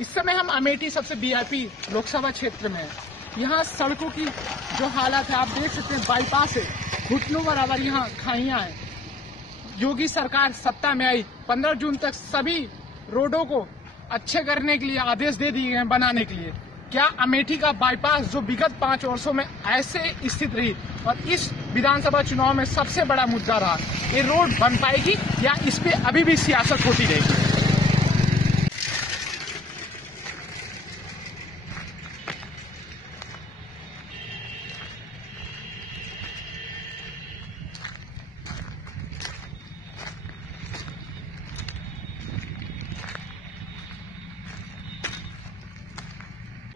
इस समय हम अमेठी सबसे वीआईपी लोकसभा क्षेत्र में हैं। यहाँ सड़कों की जो हालत है आप देख सकते हैं, बाईपास है, घुटनों बराबर यहाँ खाइयां हैं। योगी सरकार सत्ता में आई, 15 जून तक सभी रोडों को अच्छे करने के लिए आदेश दे दिए गए हैं बनाने के लिए। क्या अमेठी का बाईपास जो विगत 5 वर्षों में ऐसे स्थित रही और इस विधानसभा चुनाव में सबसे बड़ा मुद्दा रहा, ये रोड बन पाएगी या इस पे अभी भी सियासत होती रहेगी?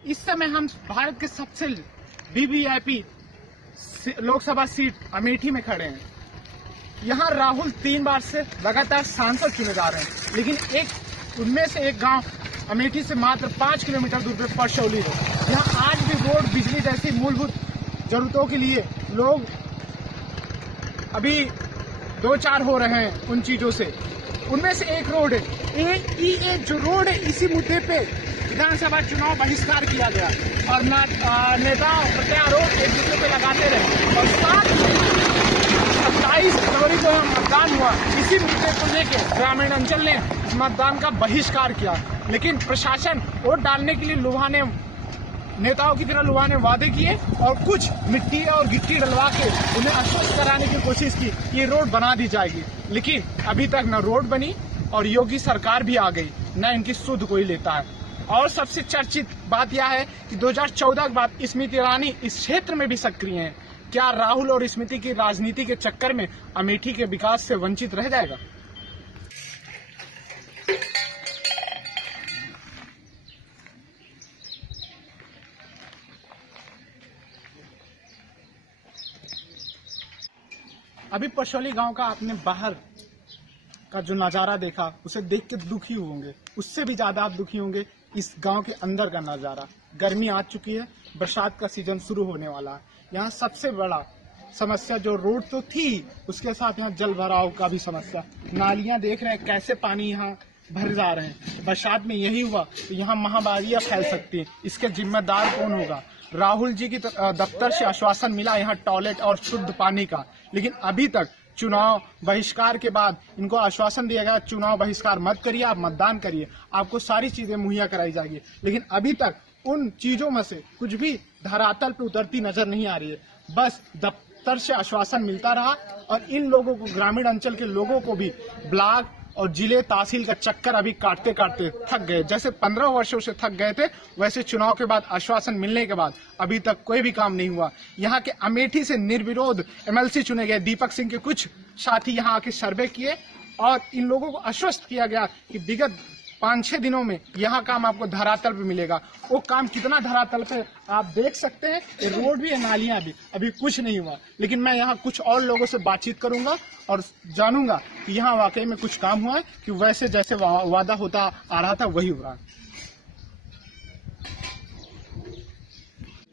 इस समय हम भारत के सबसे वीवीआईपी लोकसभा सीट अमेठी में खड़े हैं। यहाँ राहुल 3 बार से लगातार सांसद चुने जा रहे हैं, लेकिन उनमें से एक गांव अमेठी से मात्र 5 किलोमीटर दूर पे परसौली है। यहाँ आज भी रोड, बिजली जैसी मूलभूत जरूरतों के लिए लोग अभी 2-4 हो रहे हैं उन चीजों से। उनमें से एक रोड है AEA जो रोड है, इसी मुद्दे पे विधानसभा चुनाव बहिष्कार किया गया और नेता प्रत्यारोप एक दूसरे पे लगाते रहे और 27 फरवरी को मतदान हुआ। इसी मुद्दे को लेकर ग्रामीण अंचल ने मतदान का बहिष्कार किया, लेकिन प्रशासन वोट डालने के लिए लुभाने नेताओं की तरह लुभाने वादे किए और कुछ मिट्टी और गिट्टी डलवा के उन्हें आश्वस्त कराने की कोशिश की कि ये रोड बना दी जाएगी, लेकिन अभी तक न रोड बनी और योगी सरकार भी आ गई, न इनकी सुध कोई लेता है। और सबसे चर्चित बात यह है कि 2014 के बाद स्मृति ईरानी इस क्षेत्र में भी सक्रिय हैं। क्या राहुल और स्मृति की राजनीति के चक्कर में अमेठी के विकास से वंचित रह जाएगा? अभी परसौली गांव का आपने बाहर का जो नजारा देखा, उसे देख के दुखी होंगे, उससे भी ज्यादा आप दुखी होंगे इस गांव के अंदर का नजारा। गर्मी आ चुकी है, बरसात का सीजन शुरू होने वाला है। यहाँ सबसे बड़ा समस्या जो रोड तो थी, उसके साथ यहाँ जल भराव का भी समस्या। नालियां देख रहे हैं कैसे पानी यहाँ भर जा रहे हैं। बरसात में यही हुआ तो यहाँ महामारियां फैल सकती है। इसके जिम्मेदार कौन होगा? राहुल जी की दफ्तर से आश्वासन मिला यहाँ टॉयलेट और शुद्ध पानी का, लेकिन अभी तक चुनाव बहिष्कार के बाद इनको आश्वासन दिया गया चुनाव बहिष्कार मत करिए, आप मतदान करिए, आपको सारी चीजें मुहैया कराई जाएगी, लेकिन अभी तक उन चीजों में से कुछ भी धरातल पे उतरती नजर नहीं आ रही है। बस दफ्तर से आश्वासन मिलता रहा और इन लोगों को, ग्रामीण अंचल के लोगों को भी ब्लॉक और जिले तहसील का चक्कर अभी काटते काटते थक गए। जैसे 15 वर्षों से थक गए थे, वैसे चुनाव के बाद आश्वासन मिलने के बाद अभी तक कोई भी काम नहीं हुआ। यहाँ के अमेठी से निर्विरोध MLC चुने गए दीपक सिंह के कुछ साथी यहाँ आके सर्वे किए और इन लोगों को आश्वस्त किया गया कि विगत 5-6 दिनों में यहाँ काम आपको धरातल पे मिलेगा। वो काम कितना धरातल पे आप देख सकते हैं, ये रोड भी है, नालियां भी, अभी कुछ नहीं हुआ। लेकिन मैं यहाँ कुछ और लोगों से बातचीत करूंगा और जानूंगा कि यहाँ वाकई में कुछ काम हुआ है कि वैसे जैसे वादा होता आ रहा था वही हो रहा है।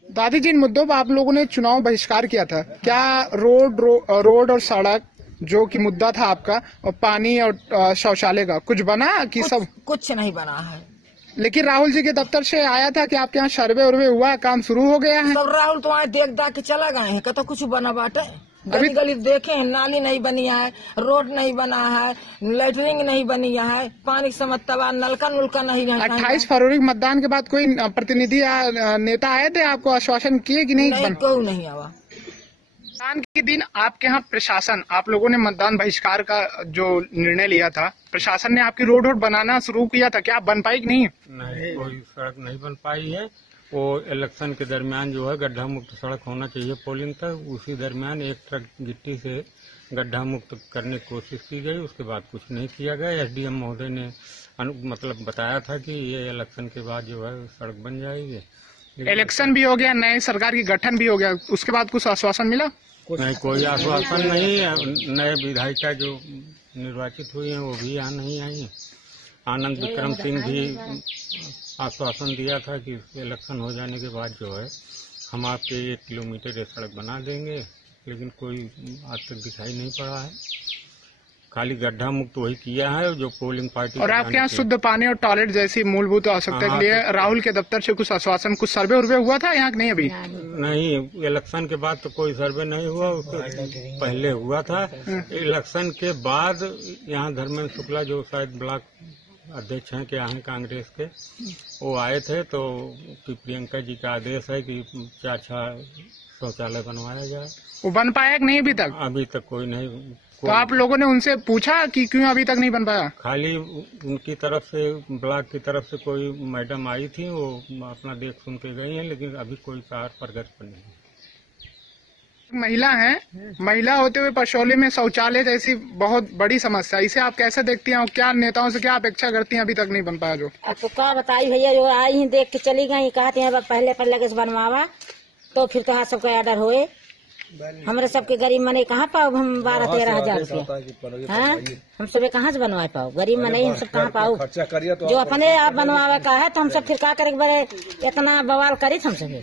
दादी, जिन मुद्दों पर आप लोगों ने चुनाव बहिष्कार किया था, क्या रोड और सड़क जो कि मुद्दा था आपका, और पानी और शौचालय का कुछ बना कि सब कुछ नहीं बना है? लेकिन राहुल जी के दफ्तर से आया था कि आपके यहाँ सर्वे उर्वे हुआ, काम शुरू हो गया है। सब राहुल तो वहाँ देख दाख के चला गए हैं, कहता कुछ बना बाटे। गली गली देखे हैं, नाली नहीं बनी है, रोड नहीं बना है, लेटरिंग नहीं बनी है, पानी की समस्या, नलका नुलका नहीं है। 28 फरवरी मतदान के बाद कोई प्रतिनिधि या नेता आए थे, आपको आश्वासन किए कि नहीं? कोई नहीं आवा। मतदान के दिन आपके यहाँ प्रशासन, आप लोगों ने मतदान बहिष्कार का जो निर्णय लिया था, प्रशासन ने आपकी रोड बनाना शुरू किया था, क्या आप बन पाई कि नहीं? नहीं, कोई सड़क नहीं बन पाई है। वो इलेक्शन के दरमियान जो है गड्ढा मुक्त सड़क होना चाहिए पोलिंग तक, उसी दरमियान एक ट्रक गिट्टी से गड्ढा मुक्त करने की कोशिश की गई, उसके बाद कुछ नहीं किया गया। SDM महोदय ने मतलब बताया था कि ये इलेक्शन के बाद जो है सड़क बन जाएगी। इलेक्शन भी हो गया, नए सरकार की गठन भी हो गया, उसके बाद कुछ आश्वासन मिला? नहीं, कोई आश्वासन नहीं। नए विधायिका जो निर्वाचित हुई हैं वो भी यहाँ नहीं आई हैं। आनंद विक्रम सिंह भी आश्वासन दिया था कि इलेक्शन हो जाने के बाद जो है हम आपके 1 किलोमीटर ये सड़क बना देंगे, लेकिन कोई आज तक दिखाई नहीं पड़ा है। खाली गड्ढा मुक्त वही किया है जो पोलिंग पार्टी। और आपके यहाँ शुद्ध पानी और टॉयलेट जैसी मूलभूत आवश्यकता के लिए राहुल के दफ्तर से कुछ आश्वासन, कुछ सर्वे उर्वे हुआ था यहाँ नहीं? अभी नहीं, इलेक्शन के बाद तो कोई सर्वे नहीं हुआ, उससे पहले हुआ था। इलेक्शन के बाद यहाँ धर्मेंद्र शुक्ला जो शायद ब्लॉक अध्यक्ष हैं क्या हैं कांग्रेस के, वो आए थे तो प्रियंका जी का आदेश है कि 4 शौचालय बनवाया जाए। वो बन पाया कि नहीं अभी तक? अभी तक कोई नहीं। तो आप लोगों ने उनसे पूछा कि क्यों अभी तक नहीं बन पाया? खाली उनकी तरफ से, ब्लॉक की तरफ से कोई मैडम आई थी, वो अपना देख सुन के गई हैं, लेकिन अभी कोई कार्य प्रगति पर नहीं। महिला हैं, महिला होते हुए पशौली में शौचालय जैसी बहुत बड़ी समस्या, इसे आप कैसे देखती हैं और क्या नेताओं से क्या अपेक्षा करती हैं? अभी तक नहीं बन पाया जो। अब तो क्या बताई भैया, जो आई ही देख के चली गई, कहते हैं पहले पर लगे से बनवावा, तो फिर कहा सबका ऑर्डर होए। हमारे सबके गरीब मने कहाँ पाओ हम 12-13 हजार रुपया, हाँ हम सब कहाँ से बनवा पाओ? गरीब मने हम सब कहाँ पाओ? जो अपने आप बनवावे का है तो हम सब फिर क्या करेंगे? बड़े इतना बवाल करी हम सब।